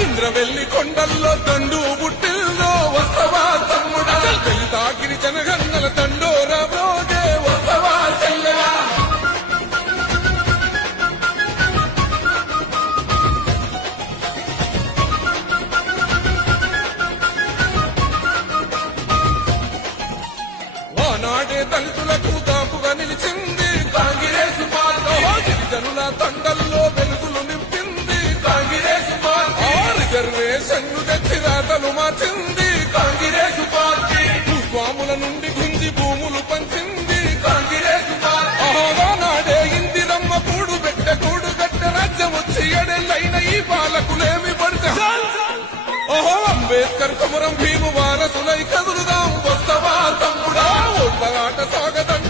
ఇంద్రవెల్లి కొండల్లో దండు బుట్టిల్లో వస్తవా తమ్ముడా దళిత గిరిజన గన్నల దండోరా రోజే వస్తవా చెల్లెలా ఆనాడే దళితులకు దాపుగా నిలిచింది కాంగ్రెస్ పార్టీ గిరిజనుల తండల్లో వెలుగులు నింపింది కాంగ్రెస్ పార్టీ రిజర్వేషన్ తెచ్చి రాతలు మార్చింది కాంగ్రెస్ పార్టీ భూస్వాముల నుండి గుంజి భూములు పంచింది కాంగ్రెస్ పార్టీ ఆనాడే ఇందిరమ్మ కూడు పెట్ట కూడు గట్ట రాజ్యం వచ్చి ఎడెల్లైన ఈ పాలకులేమి పడితే ఓహో అంబేద్కర్ కుమరం భీము వారసులై కదులుదాం వస్తవా తమ్ముడా ఓట్ల ఆట సాగదండ